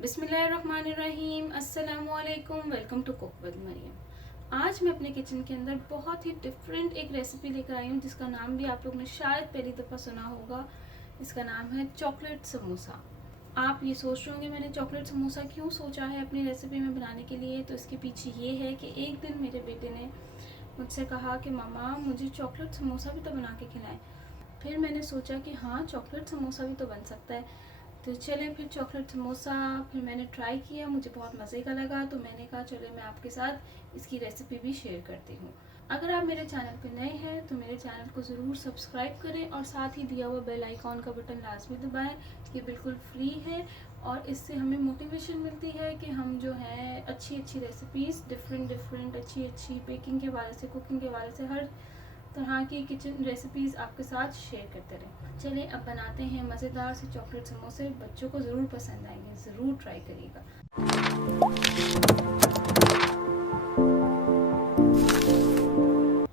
बिस्मिल्लाहिर्रहमानिर्रहीम, अस्सलामुअलैकुम, welcome to cook with Mariam. आज मैं अपने किचन के अंदर बहुत ही डिफरेंट एक रेसिपी लेकर आई हूँ जिसका नाम भी आप लोग ने शायद पहली दफ़ा सुना होगा। इसका नाम है चॉकलेट समोसा। आप ये सोच रहे होंगे मैंने चॉकलेट समोसा क्यों सोचा है अपनी रेसिपी में बनाने के लिए। तो इसके पीछे ये है कि एक दिन मेरे बेटे ने मुझसे कहा कि मम्मा मुझे चॉकलेट समोसा भी तो बना के खिलाएं। फिर मैंने सोचा कि हाँ, चॉकलेट समोसा भी तो बन सकता है। तो चले फिर चॉकलेट समोसा फिर मैंने ट्राई किया, मुझे बहुत मज़े का लगा। तो मैंने कहा चले मैं आपके साथ इसकी रेसिपी भी शेयर करती हूँ। अगर आप मेरे चैनल पर नए हैं तो मेरे चैनल को ज़रूर सब्सक्राइब करें और साथ ही दिया हुआ बेल आइकॉन का बटन लाजमी दबाएं। ये बिल्कुल फ्री है और इससे हमें मोटिवेशन मिलती है कि हम जो है अच्छी रेसिपीज़ डिफरेंट अच्छी बेकिंग के हवाले से, कुकिंग के हवाले से, हर तरह की किचन रेसिपीज़ आपके साथ शेयर करते रहें। चलिए अब बनाते हैं मज़ेदार से चॉकलेट समोसे। बच्चों को ज़रूर पसंद आएंगे, ज़रूर ट्राई करिएगा।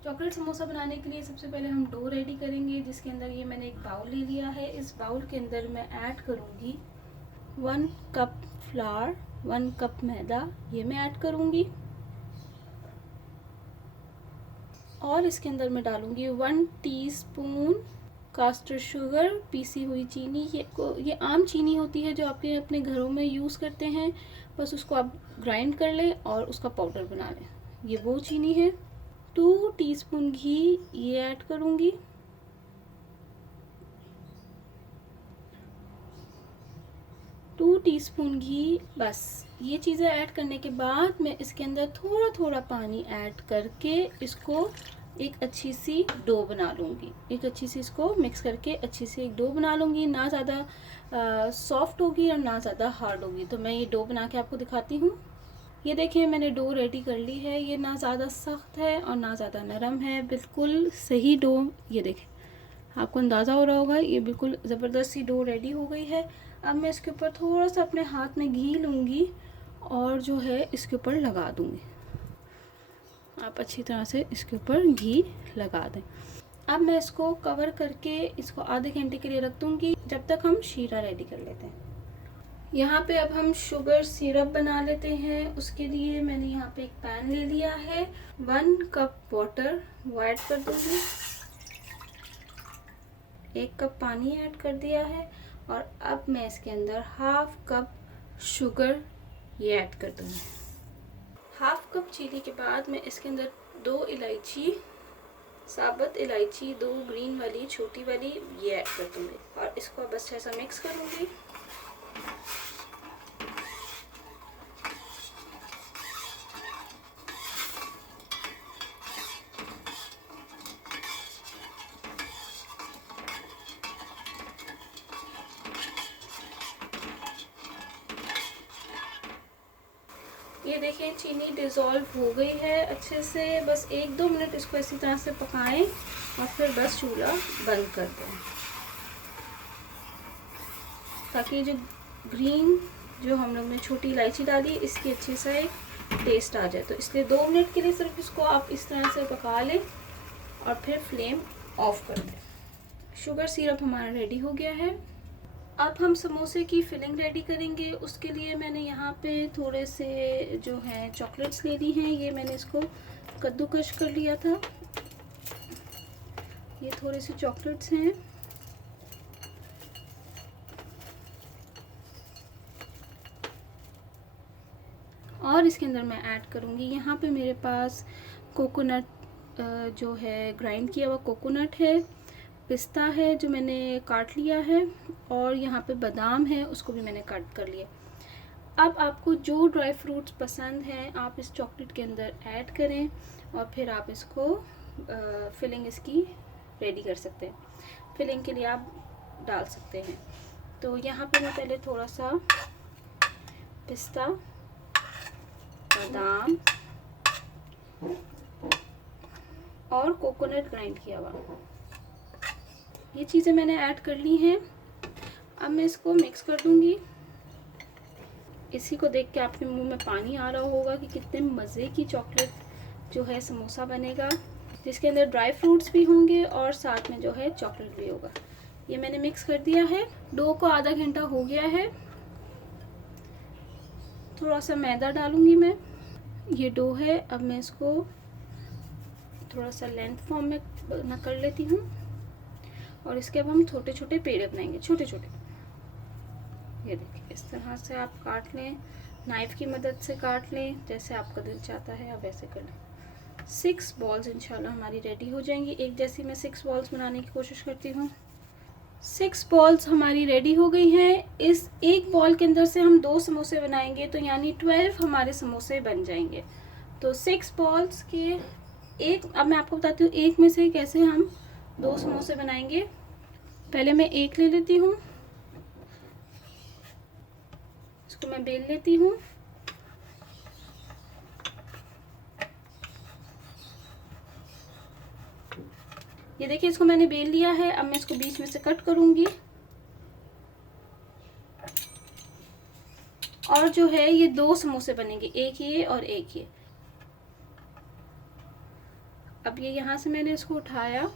चॉकलेट समोसा बनाने के लिए सबसे पहले हम डो रेडी करेंगे, जिसके अंदर ये मैंने एक बाउल ले लिया है। इस बाउल के अंदर मैं ऐड करूँगी 1 कप फ्लावर, 1 कप मैदा, ये मैं ऐड करूँगी। और इसके अंदर मैं डालूँगी 1 टीस्पून कास्टर शुगर, पीसी हुई चीनी। ये आम चीनी होती है जो आपके अपने घरों में यूज़ करते हैं, बस उसको आप ग्राइंड कर लें और उसका पाउडर बना लें। ये वो चीनी है। 2 टीस्पून घी ये ऐड करूँगी। 2 टीस्पून घी। बस ये चीज़ें ऐड करने के बाद मैं इसके अंदर थोड़ा थोड़ा पानी ऐड करके इसको एक अच्छी सी डो बना लूँगी। एक अच्छी सी इसको मिक्स करके अच्छी सी एक डो बना लूँगी। ना ज़्यादा सॉफ्ट होगी और ना ज़्यादा हार्ड होगी। तो मैं ये डो बना के आपको दिखाती हूँ। ये देखिए मैंने डो रेडी कर ली है। ये ना ज़्यादा सख्त है और ना ज़्यादा नरम है, बिल्कुल सही डो। ये देखें, आपको अंदाज़ा हो रहा होगा, ये बिल्कुल ज़बरदस्त सी डो रेडी हो गई है। अब मैं इसके ऊपर थोड़ा सा अपने हाथ में घी लूँगी और जो है इसके ऊपर लगा दूँगी। आप अच्छी तरह से इसके ऊपर घी लगा दें। अब मैं इसको कवर करके इसको आधे घंटे के लिए रख दूँगी, जब तक हम शीरा रेडी कर लेते हैं। यहाँ पे अब हम शुगर सिरप बना लेते हैं। उसके लिए मैंने यहाँ पे एक पैन ले लिया है। 1 कप वाटर वो ऐड कर दूँगी। 1 कप पानी ऐड कर दिया है और अब मैं इसके अंदर 1/2 कप शुगर ये ऐड कर दूँगी। 1/2 कप चीनी के बाद मैं इसके अंदर 2 इलायची, साबुत इलायची, 2 ग्रीन वाली छोटी वाली, ये ऐड कर दूँगी और इसको बस ऐसा मिक्स करूँगी। ये देखिए चीनी डिज़ोल्व हो गई है अच्छे से। बस 1-2 मिनट इसको इसी तरह से पकाएं और फिर बस चूल्हा बंद कर दें, ताकि जो ग्रीन जो हम लोग ने छोटी इलायची डाली इसकी अच्छे से एक टेस्ट आ जाए। तो इसलिए 2 मिनट के लिए सिर्फ इसको आप इस तरह से पका लें और फिर फ्लेम ऑफ कर दें। शुगर सिरप हमारा रेडी हो गया है। अब हम समोसे की फिलिंग रेडी करेंगे। उसके लिए मैंने यहाँ पे थोड़े से जो है चॉकलेट्स ले ली हैं। ये मैंने इसको कद्दूकश कर लिया था। ये थोड़े से चॉकलेट्स हैं। और इसके अंदर मैं ऐड करूँगी, यहाँ पे मेरे पास कोकोनट जो है ग्राइंड किया हुआ कोकोनट है, पिस्ता है जो मैंने काट लिया है, और यहाँ पे बादाम है, उसको भी मैंने काट कर लिया। अब आपको जो ड्राई फ्रूट्स पसंद हैं आप इस चॉकलेट के अंदर ऐड करें और फिर आप इसको फिलिंग इसकी रेडी कर सकते हैं। फिलिंग के लिए आप डाल सकते हैं। तो यहाँ पे मैं पहले थोड़ा सा पिस्ता, बादाम और कोकोनट ग्राइंड किया हुआ, ये चीज़ें मैंने ऐड कर ली हैं। अब मैं इसको मिक्स कर दूंगी। इसी को देख के आपके मुंह में पानी आ रहा होगा कि कितने मज़े की चॉकलेट जो है समोसा बनेगा, जिसके अंदर ड्राई फ्रूट्स भी होंगे और साथ में जो है चॉकलेट भी होगा। ये मैंने मिक्स कर दिया है। डो को आधा घंटा हो गया है। थोड़ा सा मैदा डालूंगी मैं। ये डो है, अब मैं इसको थोड़ा सा लेंथ फॉर्म में बना कर लेती हूँ और इसके अब हम छोटे छोटे पेड़े बनाएंगे, छोटे छोटे। ये देखिए इस तरह से आप काट लें, नाइफ़ की मदद से काट लें, जैसे आपका दिल चाहता है आप वैसे कर लें। 6 बॉल्स इंशाल्लाह हमारी रेडी हो जाएंगी। एक जैसी मैं 6 बॉल्स बनाने की कोशिश करती हूँ। 6 बॉल्स हमारी रेडी हो गई हैं। इस एक बॉल के अंदर से हम 2 समोसे बनाएंगे, तो यानी 12 हमारे समोसे बन जाएंगे। तो 6 बॉल्स के एक, अब मैं आपको बताती हूँ एक में से कैसे हम 2 समोसे बनाएंगे। पहले मैं एक ले लेती हूँ, इसको मैं बेल लेती हूँ। ये देखिए इसको मैंने बेल लिया है। अब मैं इसको बीच में से कट करूंगी और जो है ये 2 समोसे बनेंगे, एक ये और एक ये। अब ये यहाँ से मैंने इसको उठाया।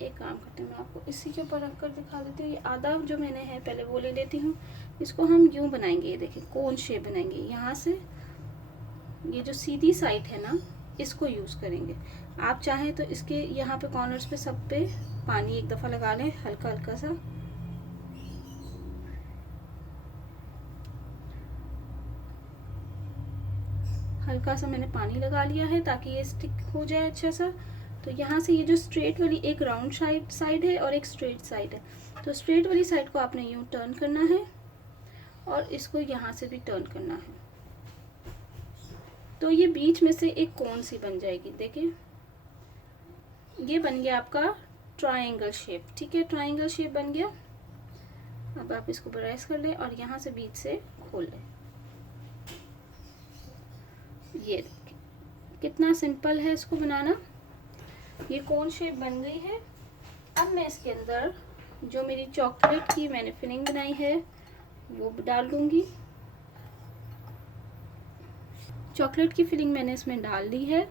एक काम करते हैं, मैं आपको इसी के ऊपर रख कर दिखा देती हूँ। ये आधा जो मैंने है पहले वो ले लेती हूँ। इसको हम यूँ बनाएंगे, ये देखिए कोन शेप बनाएंगे। यहाँ से ये जो सीधी साइड है ना, इसको यूज़ करेंगे। आप चाहें तो इसके यहाँ पे कॉर्नर्स पे सब पे पानी एक दफ़ा लगा लें, हल्का हल्का सा। हल्का सा मैंने पानी लगा लिया है ताकि ये स्टिक हो जाए अच्छा सा। तो यहाँ से ये जो स्ट्रेट वाली एक राउंड साइड है और एक स्ट्रेट साइड है, तो स्ट्रेट वाली साइड को आपने यूँ टर्न करना है और इसको यहाँ से भी टर्न करना है। तो ये बीच में से एक कोन सी बन जाएगी। देखिए ये बन गया आपका ट्रायंगल शेप। ठीक है, ट्रायंगल शेप बन गया। अब आप इसको प्रेस कर लें और यहाँ से बीच से खोल लें। ये देखिए कितना सिंपल है इसको बनाना। ये कोन शेप बन गई है। अब मैं इसके अंदर जो मेरी चॉकलेट की मैंने फिलिंग बनाई है वो डाल दूंगी। चॉकलेट की फिलिंग मैंने इसमें डाल दी है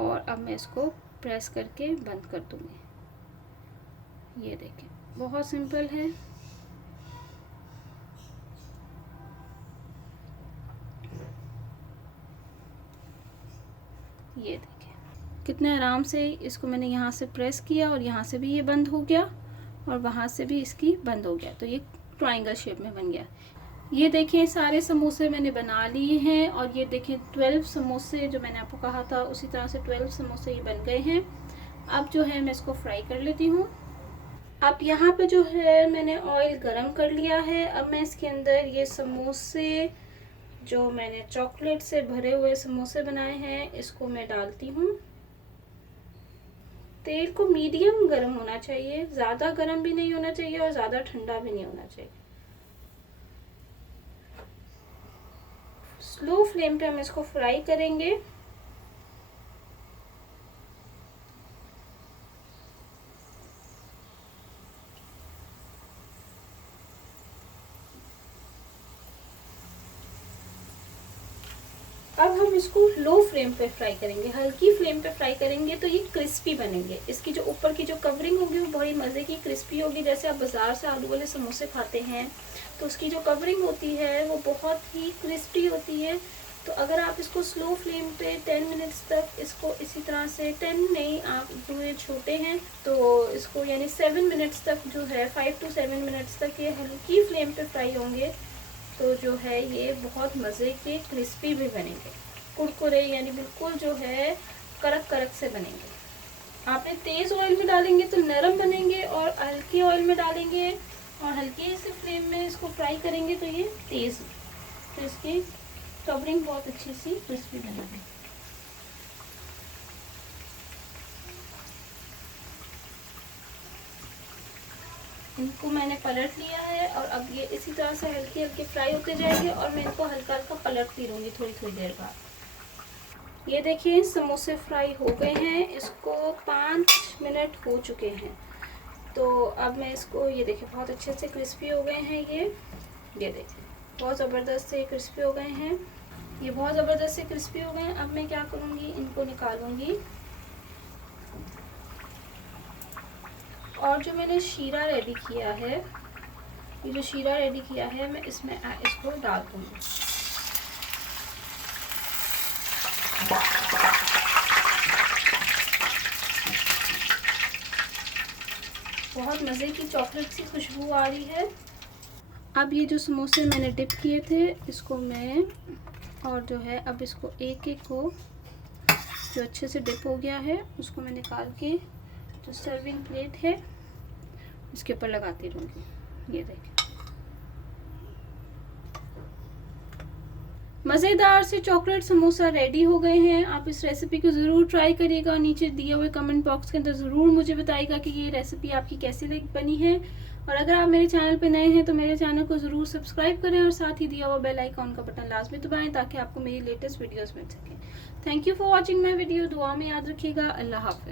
और अब मैं इसको प्रेस करके बंद कर दूंगी। ये देखिए बहुत सिंपल है। ये देखिए कितने आराम से इसको मैंने यहाँ से प्रेस किया और यहाँ से भी ये बंद हो गया और वहाँ से भी इसकी बंद हो गया। तो ये ट्रायंगल शेप में बन गया। ये देखिए सारे समोसे मैंने बना लिए हैं और ये देखिए 12 समोसे जो मैंने आपको कहा था उसी तरह से 12 समोसे ये बन गए हैं। अब जो है मैं इसको फ्राई कर लेती हूँ। अब यहाँ पे जो है मैंने ऑयल गरम कर लिया है। अब मैं इसके अंदर ये समोसे जो मैंने चॉकलेट से भरे हुए समोसे बनाए हैं इसको मैं डालती हूँ। तेल को मीडियम गरम होना चाहिए, ज़्यादा गरम भी नहीं होना चाहिए और ज़्यादा ठंडा भी नहीं होना चाहिए। स्लो फ्लेम पे हम इसको फ्राई करेंगे। अब हम इसको लो फ्लेम पे फ्राई करेंगे, हल्की फ्लेम पे फ्राई करेंगे तो ये क्रिस्पी बनेंगे। इसकी जो ऊपर की जो कवरिंग होगी वो बड़ी मज़े की क्रिस्पी होगी। जैसे आप बाज़ार से आलू वाले समोसे खाते हैं तो उसकी जो कवरिंग होती है वो बहुत ही क्रिस्पी होती है। तो अगर आप इसको स्लो फ्लेम पे 10 मिनट्स तक इसको इसी तरह से, 10 नहीं, आप पूरे छोटे हैं तो इसको यानी 7 मिनट्स तक जो है 5 to 7 मिनट्स तक ये हल्की फ्लेम पे फ्राई होंगे तो जो है ये बहुत मज़े के क्रिस्पी भी बनेंगे, कुरकुरे यानी बिल्कुल जो है कड़क कड़क से बनेंगे। आपने तेज़ ऑयल में डालेंगे तो नरम बनेंगे और हल्के ऑयल में डालेंगे और हल्के से फ्लेम में इसको फ्राई करेंगे तो ये तेज़, तो इसकी कवरिंग बहुत अच्छी सी क्रिस्पी बनेगी। इनको मैंने पलट लिया है और अब ये इसी तरह से हल्के हल्के फ्राई होते जाएंगे और मैं इनको हल्का हल्का पलटती रहूँगी थोड़ी थोड़ी देर बाद। ये देखिए समोसे फ्राई हो गए हैं, इसको 5 मिनट हो चुके हैं। तो अब मैं इसको, ये देखिए बहुत अच्छे से क्रिस्पी हो गए हैं ये देखिए बहुत ज़बरदस्त से क्रिस्पी हो गए हैं, ये बहुत ज़बरदस्त से क्रिस्पी हो गए हैं। अब मैं क्या करूँगी, इनको निकालूंगी और जो मैंने शीरा रेडी किया है ये जो शीरा रेडी किया है मैं इसमें इसको डाल दूँगी। बहुत मज़े की चॉकलेट सी खुशबू आ रही है। अब ये जो समोसे मैंने डिप किए थे इसको मैं और जो है अब इसको एक एक को जो अच्छे से डिप हो गया है उसको मैं निकाल के जो सर्विंग प्लेट है इसके ऊपर लगाती रहूँगी। ये देखिए मज़ेदार से चॉकलेट समोसा रेडी हो गए हैं। आप इस रेसिपी को ज़रूर ट्राई करिएगा। नीचे दिए हुए कमेंट बॉक्स के अंदर ज़रूर मुझे बताइएगा कि ये रेसिपी आपकी कैसी बनी है। और अगर आप मेरे चैनल पे नए हैं तो मेरे चैनल को ज़रूर सब्सक्राइब करें और साथ ही दिया हुआ बेल आइकॉन का बटन लाजमी दबाएं ताकि आपको मेरी लेटेस्ट वीडियोज़ मिल सकें। Thank you for watching my video. दुआ में याद रखिएगा। अल्लाह हाफ़िज़।